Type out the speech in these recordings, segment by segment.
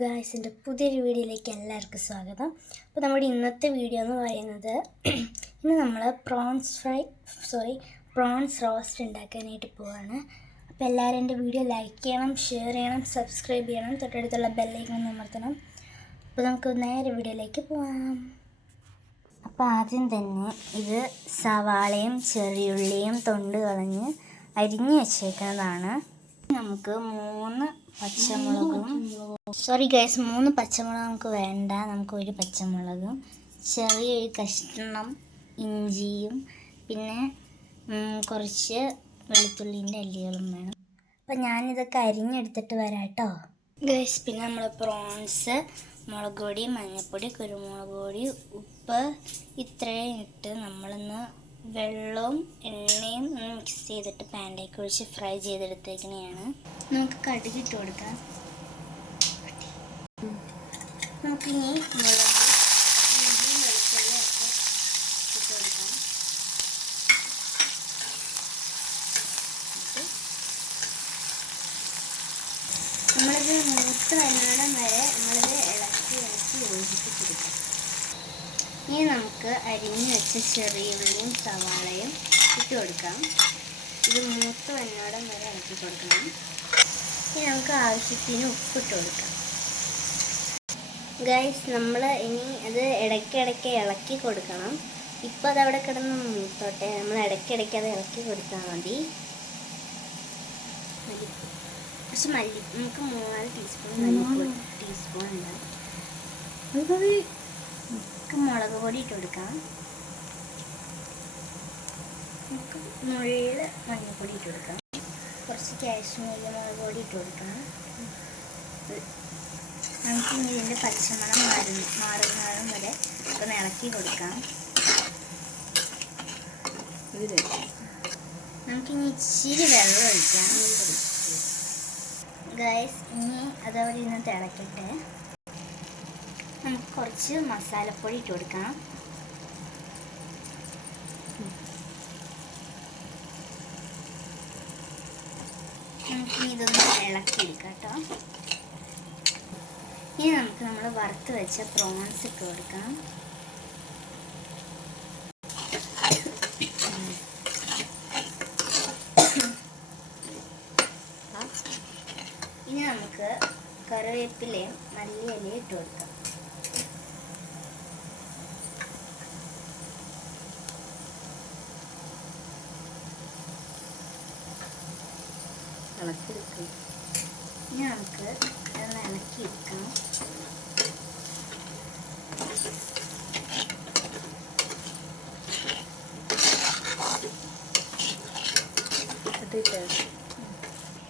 Guys, എൻ്റെ പുതിയൊരു വീഡിയോയിലേക്ക് എല്ലാവർക്കും സ്വാഗതം. അപ്പോൾ നമ്മുടെ ഇന്നത്തെ വീഡിയോ എന്ന് പറയുന്നത് ഇന്ന് നമ്മൾ പ്രോൺസ് റോസ്റ്റ് ഉണ്ടാക്കാനായിട്ട് പോവാണ്. അപ്പോൾ എല്ലാവരും എൻ്റെ വീഡിയോ ലൈക്ക് ചെയ്യണം, ഷെയർ ചെയ്യണം, സബ്സ്ക്രൈബ് ചെയ്യണം, തൊട്ടടുത്തുള്ള ബെല്ലൈക്കൺ അമർത്തണം. അപ്പോൾ നമുക്ക് നേരെ വീഡിയോയിലേക്ക് പോവാം. അപ്പോൾ ആദ്യം തന്നെ ഇത് സവാളയും ചെറിയുള്ളിയും തൊണ്ട് കളഞ്ഞ് അരിഞ്ഞ് വെച്ചേക്കുന്നതാണ്. നമുക്ക് 3 പച്ചമുളകും 3 പച്ചമുളക് നമുക്ക് വേണ്ട, നമുക്ക് 1 പച്ചമുളകും ചെറിയൊരു കഷ്ണം ഇഞ്ചിയും പിന്നെ കുറച്ച് വെളുത്തുള്ളിൻ്റെ അല്ലികളും വേണം. അപ്പം ഞാനിതൊക്കെ അരിഞ്ഞെടുത്തിട്ട് വരാം കേട്ടോ ഗൈസ്. പിന്നെ നമ്മൾ പ്രോൺസ്, മുളക് പൊടി, മഞ്ഞൾപ്പൊടി, കുരുമുളക് പൊടി, ഉപ്പ് ഇത്രയും ഇട്ട് നമ്മളൊന്ന് വെള്ളവും എണ്ണയും മിക്സ് ചെയ്തിട്ട് പാനിലേക്ക് ഒഴിച്ച് ഫ്രൈ ചെയ്തെടുത്തേക്കണെയാണ്. നമുക്ക് കടുകിട്ട് കൊടുക്കാം. നമുക്കിനി മുളക്, ഇഞ്ചിയും വെളുത്തുള്ളിയും ഒക്കെ ഇട്ട് കൊടുക്കാം. നമ്മളിത് മൂത്ത് വരുന്നിടം വരെ നമ്മളിത് ഇളക്കി യോജിപ്പിച്ചെടുക്കാം. ഇനി നമുക്ക് അരിഞ്ഞ് വെച്ച ചെറിയുള്ളിയും സവാളയും ഇട്ട് കൊടുക്കാം. ഇത് മൂത്ത് വരുന്നിടം വരെ ഇളക്കി കൊടുക്കണം. ഇനി നമുക്ക് ആവശ്യത്തിന് ഉപ്പിട്ട് കൊടുക്കാം. ഗൈസ്, നമ്മൾ ഇനി അത് ഇടയ്ക്കിടയ്ക്ക് ഇളക്കി കൊടുക്കണം. ഇപ്പോൾ അതവിടെ കിടന്ന് മൂത്തോട്ടെ, നമ്മൾ ഇടയ്ക്കിടയ്ക്ക് അത് ഇളക്കി കൊടുത്താൽ മതി. കുറച്ച് നമുക്ക് 3-4 ടീസ്പൂൺ ഉണ്ട്. നമുക്ക് മുളക് പൊടി ഇട്ട് കൊടുക്കാം. നമുക്ക് മുഴുവൻ മഞ്ഞൾപ്പൊടി ഇട്ട് കൊടുക്കാം. കുറച്ച് കാശ്മീരി മുളക് പൊടി ഇട്ട് കൊടുക്കാം. നമുക്ക് ഇനി ഇതിൻ്റെ പച്ചമണം മാറുന്നതും വരെ ഒന്ന് ഇളക്കി കൊടുക്കാം. നമുക്കിനി ഇച്ചിരി വെള്ളം ഒഴിക്കാം ഗൈസ്. ഇനി അതവിടെ ഇരുന്ന് തിളക്കട്ടെ. നമുക്ക് കുറച്ച് മസാലപ്പൊടി ഇട്ട് കൊടുക്കാം. നമുക്ക് ഇതൊന്ന് ഇളക്കിയെടുക്കാം കേട്ടോ. ഇനി നമുക്ക് നമ്മൾ വറുത്ത് വെച്ച പ്രോൺസ് ഇട്ട് കൊടുക്കാം. ഇനി നമുക്ക് കറിവേപ്പിലയും മല്ലിയിലയും ഇട്ട് കൊടുക്കാം. ഇനി നമുക്ക് ഇതൊന്ന് ഇളക്കിയെടുക്കാം.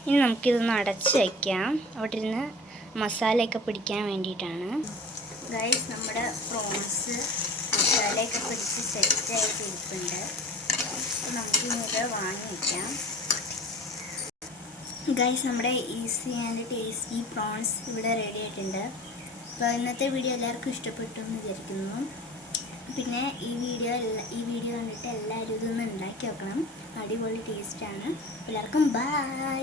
ഇനി നമുക്കിതൊന്ന് അടച്ച് വയ്ക്കാം. അവിടെ ഇരുന്ന് മസാലയൊക്കെ പിടിക്കാൻ വേണ്ടിയിട്ടാണ്. ഗൈസ്, നമ്മുടെ പ്രോൺസ് മസാലയൊക്കെ പിടിച്ച് സെറ്റായിട്ട് ഇരിപ്പുണ്ട്. അപ്പോൾ നമുക്കിത് വാങ്ങി വയ്ക്കാം. ഗൈസ്, നമ്മുടെ ഈസി ആൻഡ് ടേസ്റ്റി പ്രോൺസ് ഇവിടെ റെഡി ആയിട്ടുണ്ട്. അപ്പോൾ ഇന്നത്തെ വീഡിയോ എല്ലാവർക്കും ഇഷ്ടപ്പെട്ടു എന്ന് വിചാരിക്കുന്നു. പിന്നെ ഈ വീഡിയോ കണ്ടിട്ട് എല്ലാവരും ഇതൊന്ന് ഉണ്ടാക്കി നോക്കണം. അടിപൊളി ടേസ്റ്റാണ്. എല്ലാവർക്കും ബൈ.